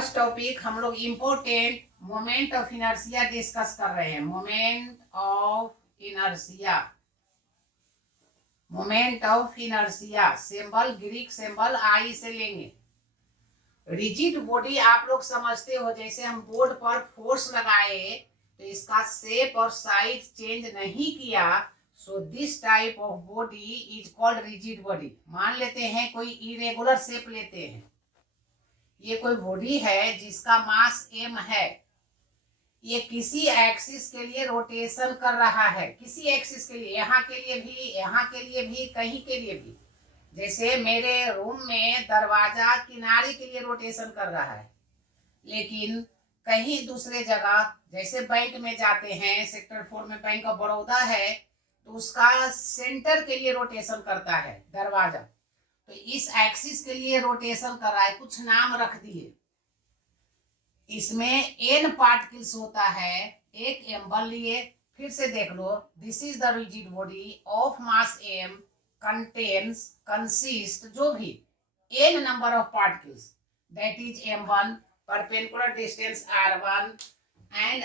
First topic हम लोग important moment of inertia discuss कर रहे हैं। Moment of inertia, moment of inertia symbol Greek symbol I से लेंगे। रिजिड बॉडी आप लोग समझते हो, जैसे हम बोर्ड पर फोर्स लगाए तो इसका शेप और साइज चेंज नहीं किया, so this type of body is called rigid body. मान लेते हैं कोई इरेगुलर शेप लेते हैं, ये कोई बॉडी है जिसका मास m है, ये किसी एक्सिस के लिए रोटेशन कर रहा है, किसी एक्सिस के लिए, यहाँ के लिए भी, यहाँ के लिए भी, कहीं के लिए भी। जैसे मेरे रूम में दरवाजा किनारे के लिए रोटेशन कर रहा है, लेकिन कहीं दूसरे जगह जैसे बैंक में जाते हैं, सेक्टर 4 में बैंक ऑफ बड़ौदा है, तो उसका सेंटर के लिए रोटेशन करता है दरवाजा, तो इस एक्सिस के लिए रोटेशन कर रहा है, कुछ नाम रख दिए। इसमें n पार्टिकल्स होता है, एक एम्बल लिए, फिर से देख लो, this is the rigid body of mass m contains consist जो भी n number of particles, that is m1 perpendicular distance r1 and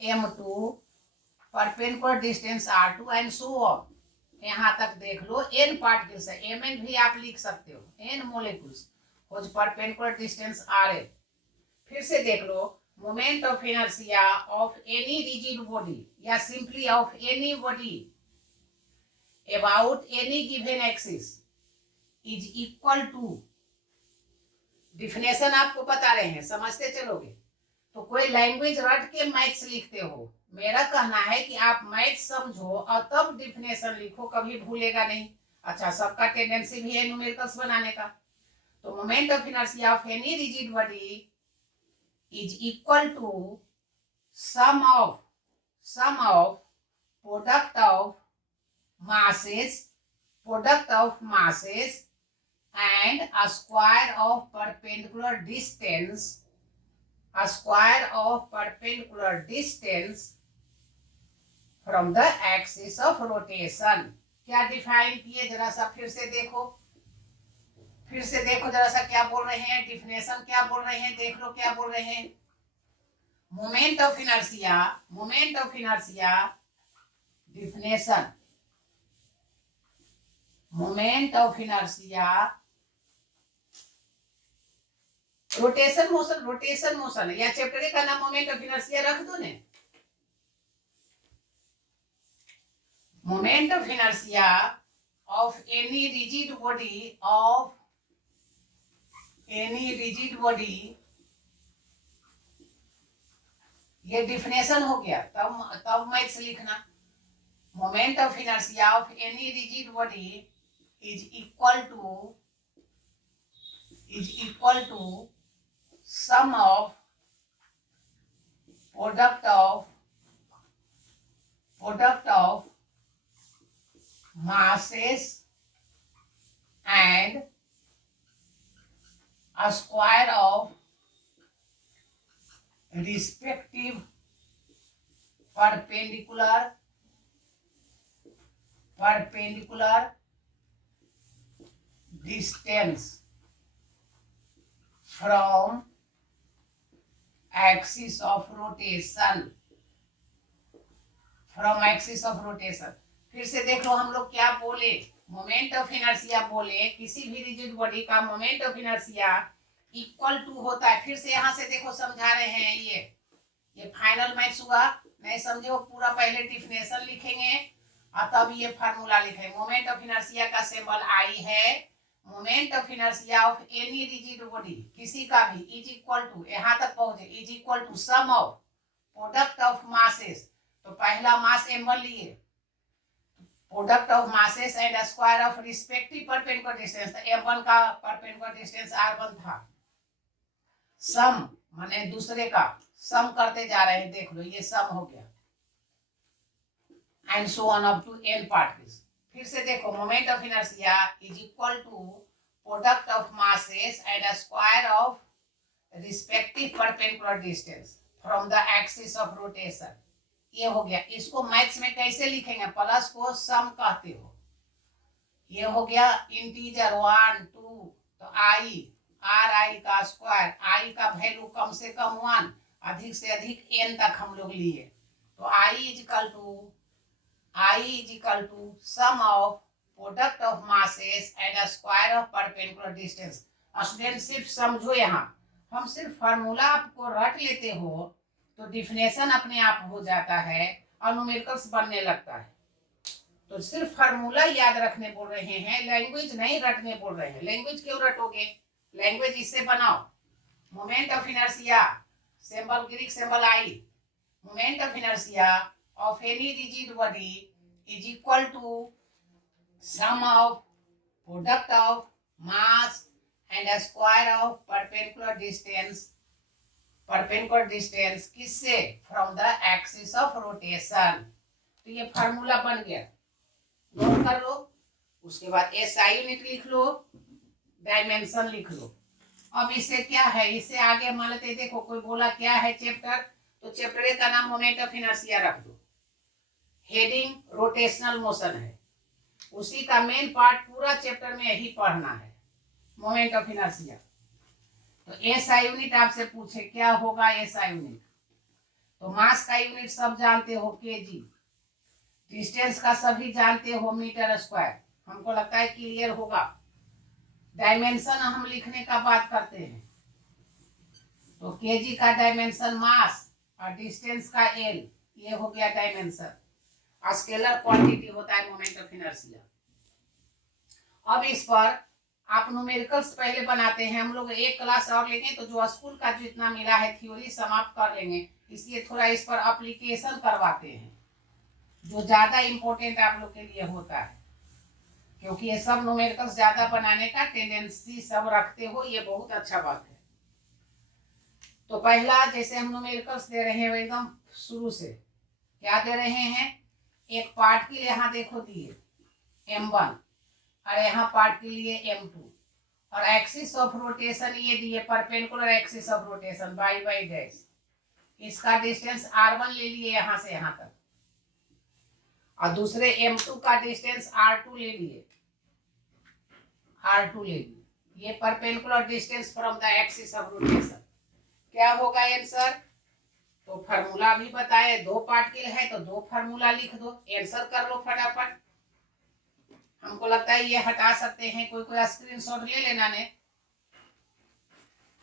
m2 perpendicular distance r2 and so on. यहाँ तक देख लो n पार्टिकल्स है, mn भी आप लिख सकते हो, n मोलिक्यूल्स कुछ परपेंडिकुलर डिस्टेंस r। फिर से देख लो, moment of inertia of any rigid body या simply of any body about any given axis is equal to, definition आपको बता रहे हैं, समझते चलोगे। तो कोई लैंग्वेज रट के मैथ्स लिखते हो, मेरा कहना है कि आप मैथ्स समझो और तब डिफिनेशन लिखो, कभी भूलेगा नहीं। अच्छा, सबका टेंडेंसी भी है न्यूमेरिकल्स बनाने का। तो moment of inertia of any rigid body is equal to sum of product of masses and a square of perpendicular distance from the axis of rotation। क्या डिफाइन किए, जरा सा फिर से देखो जरा सा, क्या बोल रहे हैं, डिफिनेशन क्या बोल रहे हैं, देख लो क्या बोल रहे हैं। Moment of inertia definition, moment of inertia rotation motion या चैप्टर का नाम मोमेंट ऑफ इनर्शिया रख दो ने। Moment of inertia of any rigid body, ये डिफिनेशन हो गया, तब मैथ्स लिखना। Moment of inertia of any rigid body is equal to sum of product of masses and a square of respective perpendicular distance from axis of rotation। फिर से देख लो, हम लोग क्या बोले, मोमेंट ऑफ इनर्शिया बोले, किसी भी रिजिड बॉडी का moment of inertia equal to होता है। फिर से यहाँ से देखो, समझा रहे हैं, ये फाइनल मैथ्स हुआ, नहीं समझे हो पूरा पहले डिफिनेशन लिखेंगे और तब ये फार्मूला लिखेंगे। मोमेंट ऑफ इनर्शिया का सिंबल आई है, moment of inertia of any rigid body, किसी का भी, इज इक्वल टू, यहाँ तक पहुंचे, is equal to sum of product of masses. तो पहला मास m1 लिए, product of masses and square of respective perpendicular distance, तो m1 का परपेंडिकुलर डिस्टेंस r1 था। सम माने दूसरे का सम करते जा रहे हैं, देख लो ये सम हो गया, and so on up to n particles. फिर से देखो, moment of inertia is equal to product of masses and square of respective perpendicular distance from the axis of rotation. ये हो गया। इसको मैथ्स में कैसे लिखेंगे, प्लस को सम कहते हो, ये हो गया इंटीजर 1 2, तो आई आर आई का स्क्वायर, आई का वैल्यू कम से कम 1, अधिक से अधिक n तक हम लोग लिए, तो I is equal to sum of product of masses and square of perpendicular distance. Student सिर्फ समझो, यहाँ हम सिर्फ फार्मूला आपको रट लेते हो तो डिफिनेशन अपने आप हो जाता है और न्यूमेरिकल्स बनने लगता है। तो सिर्फ फार्मूला याद रखने बोल रहे हैं, लैंग्वेज नहीं रटने बोल रहे हैं। लैंग्वेज क्यों रटोगे? लैंग्वेज इससे बनाओ, moment of inertia symbol Greek symbol I, moment of inertia of any rigid body is equal to sum of product of mass and square of perpendicular distance किससे? From the axis of rotation. तो ये formula बन गया, note कर लो। उसके बाद SI unit लिख लो, dimension लिख लो। अब इससे क्या है, इससे आगे मान लेते, देखो कोई बोला क्या है चैप्टर, तो चैप्टर का नाम मोमेंट ऑफ इनर्शिया रख दो, हेडिंग रोटेशनल मोशन है, उसी का मेन पार्ट पूरा चैप्टर में यही पढ़ना है, मोमेंट ऑफ इनर्शिया। तो एसआई यूनिट आपसे पूछे क्या होगा एसआई यूनिट, तो मास का यूनिट सब जानते हो केजी, डिस्टेंस का सभी जानते हो मीटर स्क्वायर, हमको लगता है क्लियर होगा। डायमेंशन हम लिखने का बात करते हैं, तो केजी का डायमेंशन मास और डिस्टेंस का एल, ये हो गया डायमेंशन। स्केलर क्वांटिटी होता है मोमेंट ऑफ इनर्शिया। अब इस पर आप न्यूमेरिकल्स पहले बनाते हैं, हम लोग एक क्लास और लेंगे तो जो स्कूल का जितना मिला है थ्योरी समाप्त कर लेंगे, इसलिए थोड़ा इस पर एप्लीकेशन करवाते हैं जो ज्यादा इंपॉर्टेंट आप लोग के लिए होता है, क्योंकि ये सब न्यूमेरिकल्स ज्यादा बनाने का टेंडेंसी सब रखते हो, ये बहुत अच्छा बात है। तो पहला जैसे हम न्यूमेरिकल्स दे रहे हैं एकदम शुरू से, क्या दे रहे हैं, एक पार्ट के लिए यहाँ देखो दिए m1 और यहाँ पार्ट के लिए m2 और एक्सिस ऑफ रोटेशन ये दिए perpendicular axis of rotation y dash, इसका डिस्टेंस r1 ले लिए यहाँ से यहाँ तक, और दूसरे m2 का डिस्टेंस r2 ले लिए, ये perpendicular distance from the axis of rotation. क्या होगा आंसर, तो फार्मूला भी बताए, दो पार्ट के लिए है तो दो फार्मूला लिख दो, आंसर कर लो फटाफट। हमको लगता है ये हटा सकते हैं, कोई स्क्रीनशॉट ले लेना ने।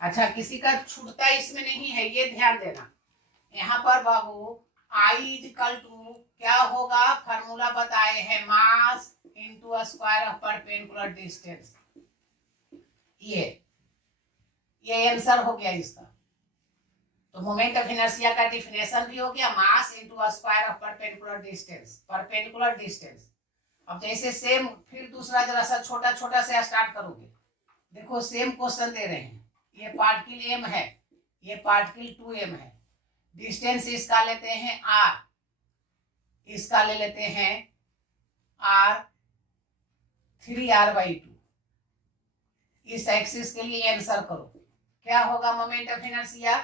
अच्छा, किसी का छूटता इसमें नहीं है, ये ध्यान देना। यहाँ पर बाबू आई इज इक्वल टू क्या होगा, फार्मूला बताए हैं मास into square of perpendicular distance, ये आंसर हो गया इसका। तो मोमेंट ऑफ इनर्शिया का डिफिनेशन भी हो गया, मास into square of perpendicular distance. अब जैसे सेम फिर दूसरा जरा सा छोटा छोटा से स्टार्ट करोगे, देखो सेम क्वेश्चन दे रहे हैं, ये पार्टिकल m है, ये पार्टिकल 2m है, डिस्टेंस इसका लेते हैं r, इसका ले लेते हैं r 3r/2, इस एक्सिस के लिए आंसर करो क्या होगा moment of inertia.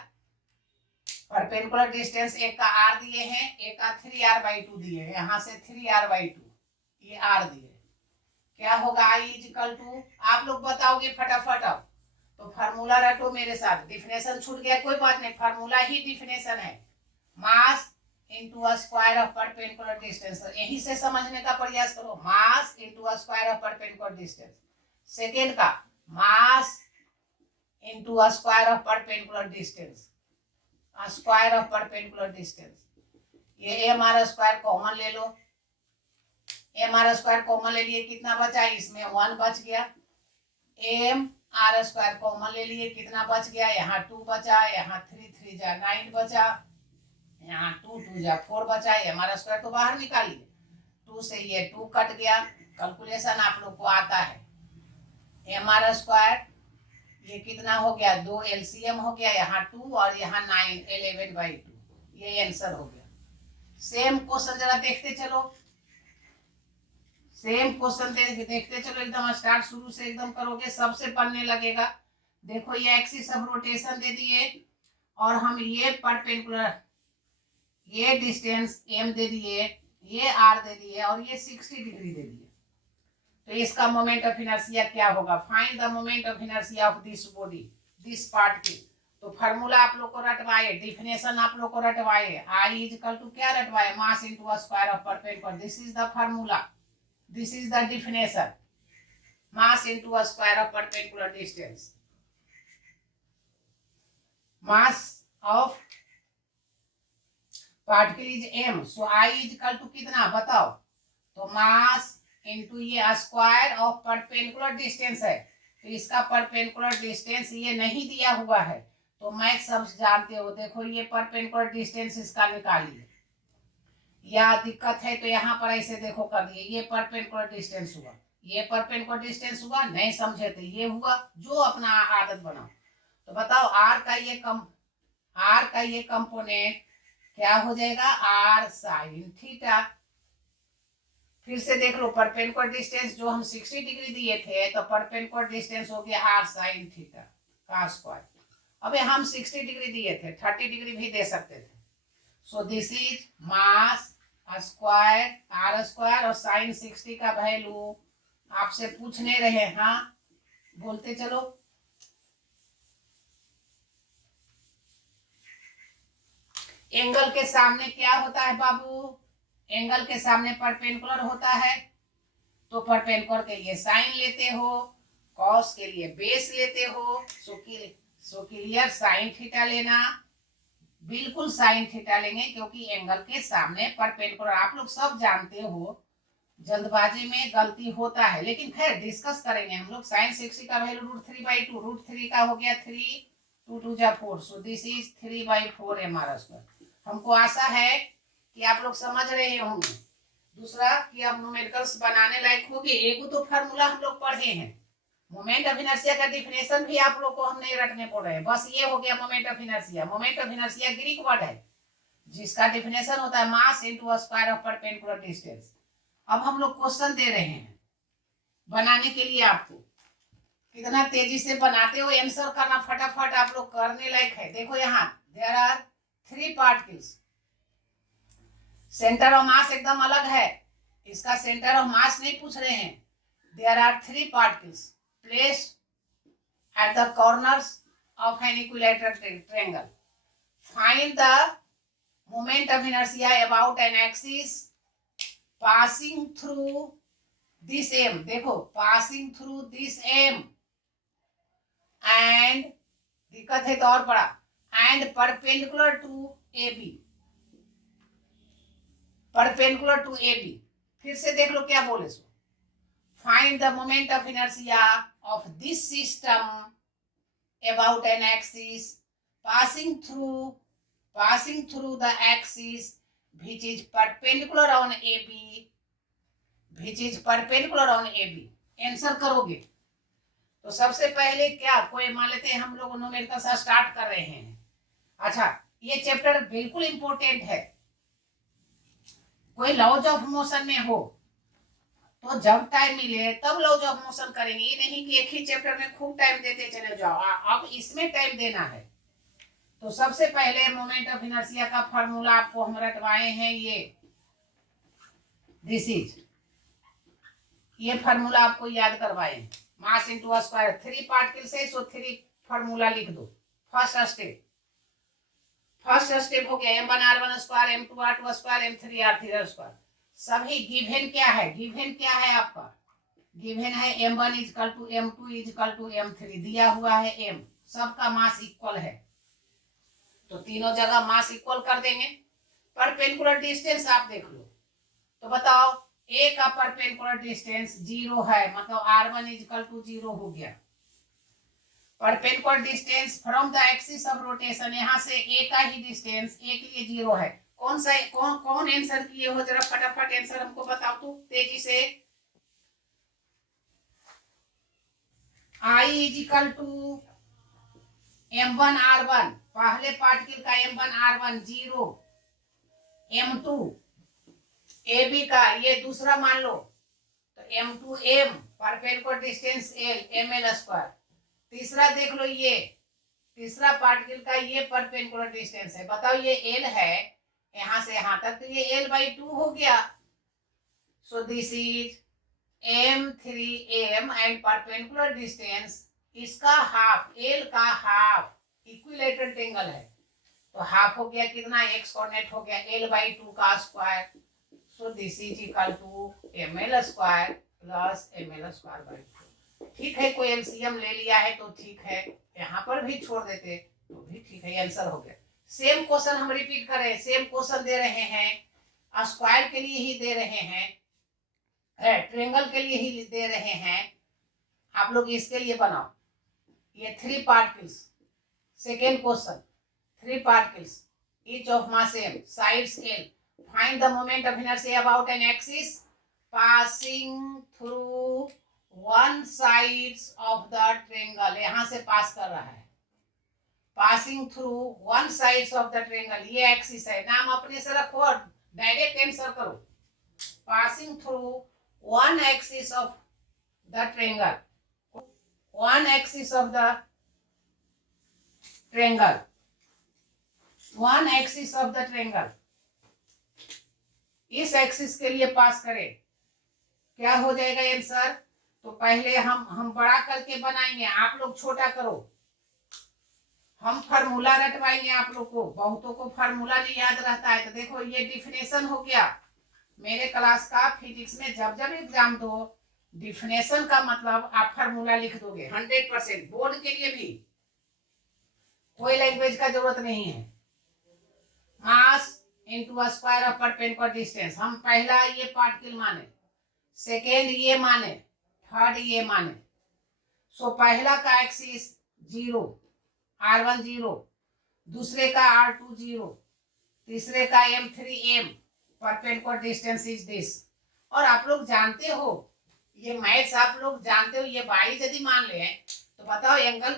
Perpendicular distance एक का r दिए हैं, एक का 3r/2 दिए हैं, यहाँ से 3r/2 ये r दिए, क्या होगा i इज इक्वल टू, आप लोग बताओगे फटाफट। अब तो फार्मूला रटो मेरे साथ, डिफिनेशन छूट गया कोई बात नहीं, फार्मूला ही डिफिनेशन है, mass into square of perpendicular distance, यही से समझने का प्रयास करो, mass into square of perpendicular distance. Second का mass into square of perpendicular distance, square of perpendicular distance, ये mr स्क्वायर कॉमन ले लो, mr स्क्वायर कॉमन ले लिए, कितना बचा, इसमें 1 बच गया, mr स्क्वायर कॉमन ले लिए, कितना बच गया, यहाँ 2 बचा, यहाँ 3 3 जा 9 बचा, यहाँ 2 2 जा 4 बचा, mr स्क्वायर तो बाहर निकालिए, 2 से ये 2 कट गया, कैलकुलेशन आप लोग को आता है, mr स्क्वायर ये कितना हो गया, 2 LCM हो गया, यहाँ 2 और यहाँ 9 11/2, ये आंसर हो गया। सेम क्वेश्चन जरा देखते चलो, सेम क्वेश्चन देखते चलो, एकदम स्टार्ट शुरू से एकदम करोगे सबसे पढ़ने लगेगा। देखो ये एक्सिस ऑफ रोटेशन दे दिए और हम ये परपेंडिकुलर, ये डिस्टेंस m दे दिए, ये r दे दिए और ये 60 डिग्री दे दिए, तो इसका मोमेंट ऑफ इनर्शिया क्या होगा? Find the moment of inertia of this body, this particle. तो फार्मूला आप लोग को रटवाए, डिफिनेशन आप लोग को रटवाए, आई इज इक्वल टू क्या रटवाए? Mass into square of perpendicular. This is the formula, this is the definition, mass into square of perpendicular distance. Mass of particle is m, so I is equal to कितना बताओ? तो mass into ये square of perpendicular distance है, तो इसका perpendicular distance ये नहीं दिया हुआ है, तो मैथ सब जानते हो। देखो ये परपेंडिकुलर डिस्टेंस इसका निकालिए, या दिक्कत है तो यहाँ पर ऐसे देखो कर दिए, ये परपेंडिकुलर डिस्टेंस हुआ, ये परपेंडिकुलर डिस्टेंस हुआ, नहीं समझे तो ये हुआ, जो अपना आदत बनाओ। तो बताओ आर का ये कंपोनेंट क्या हो जाएगा? R sine theta. फिर से देख लो, परपेंडिकुलर डिस्टेंस जो हम 60 डिग्री दिए थे, तो परपेंडिकुलर डिस्टेंस हो गया आर साइन थीटा का स्क्वायर। अबे हम 60 डिग्री दिए थे, 30 डिग्री भी दे सकते थे। So this is mass square r square, और साइन 60 का वैल्यू आपसे पूछने रहे, हाँ बोलते चलो। एंगल के सामने क्या होता है बाबू? एंगल के सामने परपेंडिकुलर होता है, तो परपेंडिकुलर के लिए साइन लेते हो, कॉस के लिए बेस लेते हो, सो क्लियर साइन थीटा लेना, बिल्कुल साइन थीटा लेंगे, क्योंकि एंगल के सामने परपेंडिकुलर। आप लोग सब जानते हो, जल्दबाजी में गलती होता है, लेकिन खैर डिस्कस करेंगे हम लोग। साइन 60 का वैल्यू √3/2, √3 का हो गया 3, 2 2 जा 4, सो दिस इज 3/4 mr²। हमको आशा है कि आप लोग समझ रहे होंगे। दूसरा कि अब न्यूमेरिकल्स बनाने लायक होगी। एक तो फार्मूला हम लोग पढ़े हैं, मोमेंट ऑफ इनर्शिया का डिफिनेशन भी आप लोग को हम नहीं रटने पड़ रहे हैं, बस ये हो गया moment of inertia. Moment of inertia Greek word है, जिसका डिफिनेशन होता है mass into square of perpendicular distance. अब हम लोग क्वेश्चन दे रहे हैं बनाने के लिए, आपको कितना तेजी से बनाते हो, आंसर करना फटाफट, आप लोग करने लायक है। देखो यहाँ there are 3 particles, centre of mass एकदम अलग है, इसका सेंटर ऑफ मास नहीं पूछ रहे हैं। There are 3 particles placed at the corners of an equilateral triangle. Find the moment of inertia about an axis passing through this M. देखो passing through this M and, दिक्कत है तो और पढ़ा, and perpendicular to A B, perpendicular to A B. फिर से देख लो क्या बोले so, find the moment of inertia of this system about an axis passing through the axis which is perpendicular on AB, which is perpendicular on AB। Answer करोगे तो सबसे पहले क्या, कोई मान लेते हैं हम लोग न्यूमेरिकल से स्टार्ट कर रहे हैं। अच्छा ये चैप्टर बिल्कुल इंपॉर्टेंट है। कोई लॉज ऑफ मोशन में हो तो जब टाइम मिले तब लॉज ऑफ मोशन करेंगे, ये नहीं कि एक ही चैप्टर में खूब टाइम देते चले जाओ। अब इसमें टाइम देना है। तो सबसे पहले मोमेंट ऑफ इनर्शिया का फार्मूला आपको हम रटवाए हैं, ये फार्मूला आपको याद करवाए हैं, मास इनटू स्क्वायर। 3 पार्टिकल से, सो 3 फार्मूला लिख दो। फर्स्ट स्टेप हो गया m1r1², m2r2², m3r3²। सभी गिवन क्या है आपका? गिवन है m1 = m2 = m3, दिया हुआ है m, सबका मास इक्वल है, तो तीनों जगह मास इक्वल कर देंगे। परपेंडिकुलर डिस्टेंस आप देख लो, तो बताओ ए का परपेंडिकुलर डिस्टेंस 0 है, मतलब r1 = 0 हो गया। Perpendicular distance from the axis of rotation, यहां से ए का ही डिस्टेंस ए के लिए 0 है। कौन आंसर किए हो, जरा फटाफट आंसर हमको बताओ तो तेजी से। I = m1r1, पहले पार्टिकल का m1r1 0, m2 ab का ये दूसरा मान लो, तो m2 m, perpendicular distance l, ml²। तीसरा देख लो, ये तीसरा पार्टिकल का ये परपेंडिकुलर डिस्टेंस है, बताओ ये l है यहां से यहां तक, तो ये l/2 हो गया। सो this is M3M and perpendicular distance इसका हाफ, एल का हाफ इक्विलेटरल ट्रायंगल है, तो हाफ हो गया कितना, एक्स कोऑर्डिनेट हो गया l/2 का square, so this is equal to ml square plus ml square by 2। ठीक है, कोई एलसीएम ले लिया है तो ठीक है, यहाँ पर भी छोड़ देते तो भी ठीक है, आंसर हो गया। सेम क्वेश्चन हम रिपीट कर रहे हैं, सेम क्वेश्चन दे रहे हैं, स्क्वायर के लिए ही दे रहे हैं, ट्रायंगल के लिए ही दे रहे हैं, आप लोग इसके लिए बनाओ। ये 3 particles, second question, 3 particles each of mass m, sides l, find the moment of inertia about an axis passing through one sides of the triangle। यहां से पास कर रहा है, passing through one sides of the triangle, ये axis है, नाम अपने से रखो, डायरेक्ट आंसर करो। passing through one axis of the triangle, one axis of the triangle, one axis of the triangle, इस एक्सिस के लिए पास करें, क्या हो जाएगा आंसर। तो पहले हम बड़ा करके बनाएंगे, आप लोग छोटा करो, हम फार्मूला रटवाएंगे आप लोग को, बहुतों को फार्मूला नहीं याद रहता है। तो देखो ये डिफिनेशन हो गया मेरे क्लास का, फिजिक्स में जब जब एग्जाम दो डिफिनेशन का मतलब आप फार्मूला लिख दोगे 100%, बोर्ड के लिए भी कोई लैंग्वेज का जरूरत नहीं है। Mass into square of perpendicular distance, हम पहला ये पार्टिकल माने, सेकेंड ये माने, थर्ड ये माने। सो पहला का एक्सिस 0, r1 0, दूसरे का r2 0, तीसरे का m3m, perpendicular distance is this. और आप लोग जानते हो, ये मैथ्स आप लोग जानते हो, ये बाई यदि मान ले तो बताओ एंगल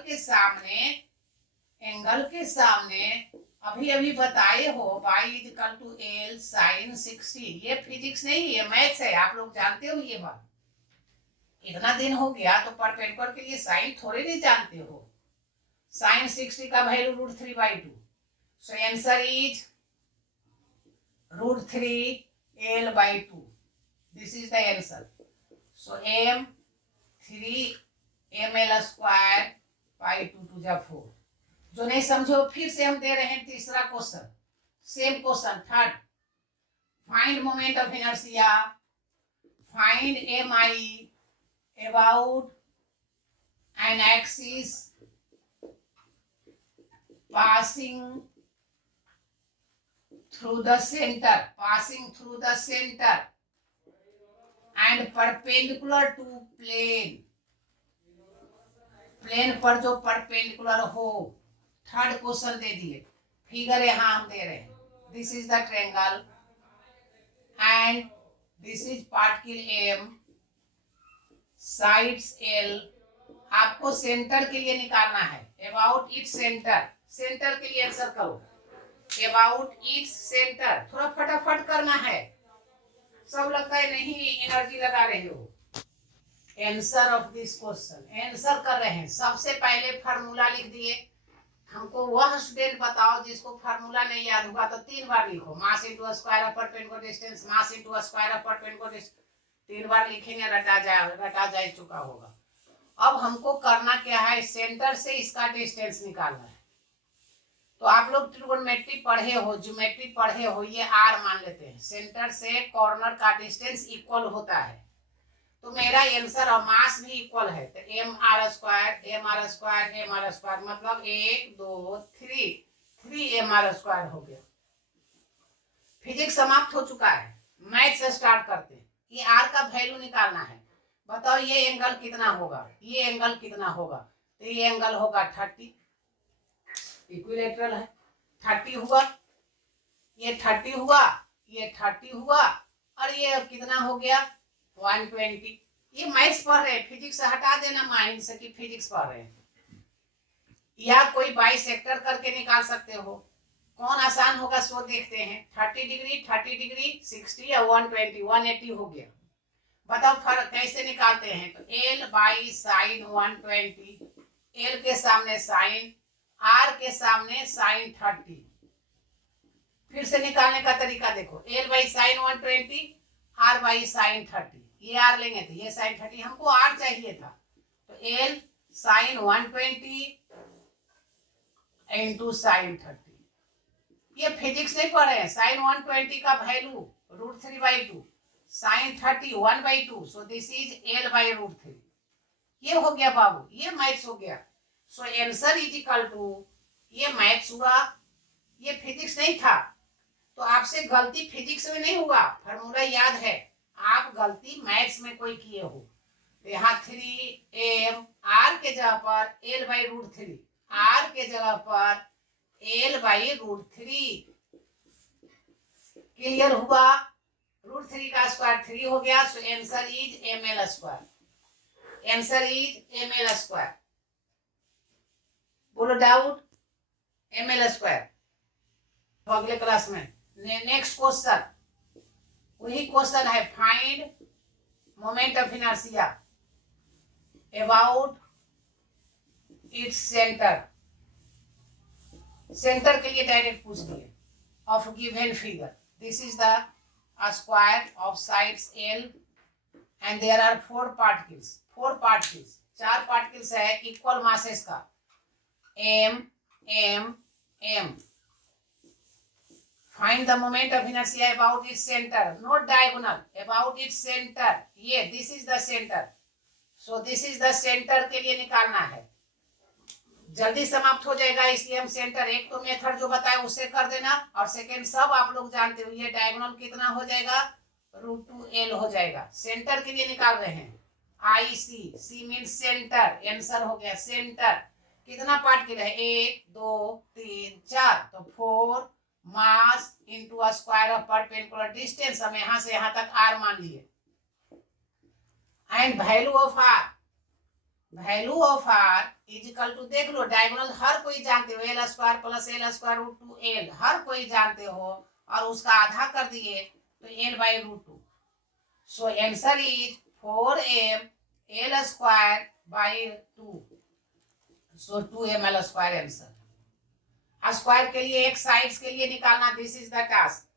के सामने अभी अभी बताए हो y is equal to L sine 60। ये फिजिक्स नहीं, ये मैथ्स है, आप लोग जानते हो ये बात। इतना दिन हो गया तो परपेंडिकुलर के लिए साइन थोड़े नहीं जानते हो। साइन 60 का value √3/2, so answer is √3l/2, this is the answer. So m3ml square by 2 × 4। जो नहीं समझो फिर से हम दे रहे हैं तीसरा question, same question third, find moment of inertia, find mi about an axis passing through the center and perpendicular to plane पर जो परपेंडिकुलर हो। थर्ड क्वेश्चन दे दिए, फिगर यहां हम दे रहे हैं, this is the triangle and this is particle m, sides l। आपको centre के लिए निकालना है, अबाउट इट्स सेंटर, सेंटर के लिए आंसर करो, अबाउट इट्स सेंटर। थोड़ा फटाफट करना है, सब लगता है नहीं एनर्जी लगा रहे हो। Answer of this question, answer कर रहे हैं। सबसे पहले फार्मूला लिख दिए। हमको वह स्टूडेंट बताओ जिसको फार्मूला नहीं याद होगा तो 3 बार लिखो, mass into square of perpendicular distance, mass into square of perpendicular distance, 3 बार लिखेंगे, रटा जा चुका होगा। अब हमको करना क्या है, सेंटर से इसका डिस्टेंस निकालना है। तो आप लोग ट्रिगोनोमेट्री पढ़े हो, ज्योमेट्री पढ़े हो, ये r मान लेते हैं, सेंटर से कॉर्नर का डिस्टेंस इक्वल होता है। तो मेरा आंसर और मास भी इक्वल है, तो mr स्क्वायर मतलब 1 2 3 mr स्क्वायर हो गया। फिजिक्स समाप्त हो चुका है, मैथ से स्टार्ट करते हैं कि r का वैल्यू निकालना है। बताओ ये एंगल कितना होगा, ये एंगल कितना होगा, तो ये एंगल होगा 30, इक्विलेटरल है, 30 हुआ, ये 30 हुआ, ये 30 हुआ, और ये कितना हो गया 120। ये मैथ्स पढ़ रहे हैं, फिजिक्स हटा देना माइंड से कि फिजिक्स पढ़ रहे हैं। या कोई बाइसेक्टर करके निकाल सकते हो, कौन आसान होगा सो देखते हैं। 30 डिग्री 60 या 120 180 हो गया। बताओ फर्क कैसे निकालते हैं, तो l/sin 120, l के सामने साइन, r के सामने sin 30। फिर से निकालने का तरीका देखो, l/sin 120 r/sin 30, ये आर लेंगे तो ये साइन 30, हमको आर चाहिए था, तो एल साइन 120 इंटू साइन 30। ये फिजिक्स नहीं पढ़े हैं। साइन 120 का value √3/2, sine 30 1/2, so this is L/√3। ये हो गया बाबू, ये मैथ्स हो गया। So answer is equal to, ये मैथ्स हुआ, ये फिजिक्स नहीं था। तो आपसे गलती फिजिक्स में नहीं हुआ, फार्मूला याद है, आप गलती मैथ्स में कोई किए हो। तो यहाँ 3m, r के जगह पर L/√3, r के जगह पर L/√3। क्लियर हुआ? √3 का स्क्वायर 3 हो गया, so answer is ml²। Answer is ml²। बोलो डाउट? ml²। अगले क्लास में नेक्स्ट क्वेश्चन, वही क्वेश्चन है, find moment of inertia about its centre. Centre के लिए डायरेक्ट पूछ दिए of given figure. This is the square of sides L and there are 4 particles, 4 particles है इक्वल मासेस का, m m m। Find the moment of inertia about its center, not diagonal, about its center। ये this is the center, so this is the center के लिए निकालना है। जल्दी समाप्त हो जाएगा, इसलिए हम सेंटर, एक तो मेथड जो बताया उससे कर देना, और सेकेंड सब आप लोग जानते हो, ये डायगोनल कितना हो जाएगा, √2L हो जाएगा। सेंटर के लिए निकाल रहे हैं, IC, C means centre, answer हो गया सेंटर। कितना पार्टिकल है, 1 2 3 4, तो 4 mass into a square of perpendicular distance, हम यहां से यहां तक r मान लिए, and value of r, value of r is equal to, देख लो डायगोनल हर कोई जानते हो, L² + L² √2L, हर कोई जानते हो, और उसका आधा कर दिए तो L/√2। So answer is 4m L²/2, so 2m L² answer. Square के लिए एक साइड्स के लिए निकालना, दिस इज द टास्क।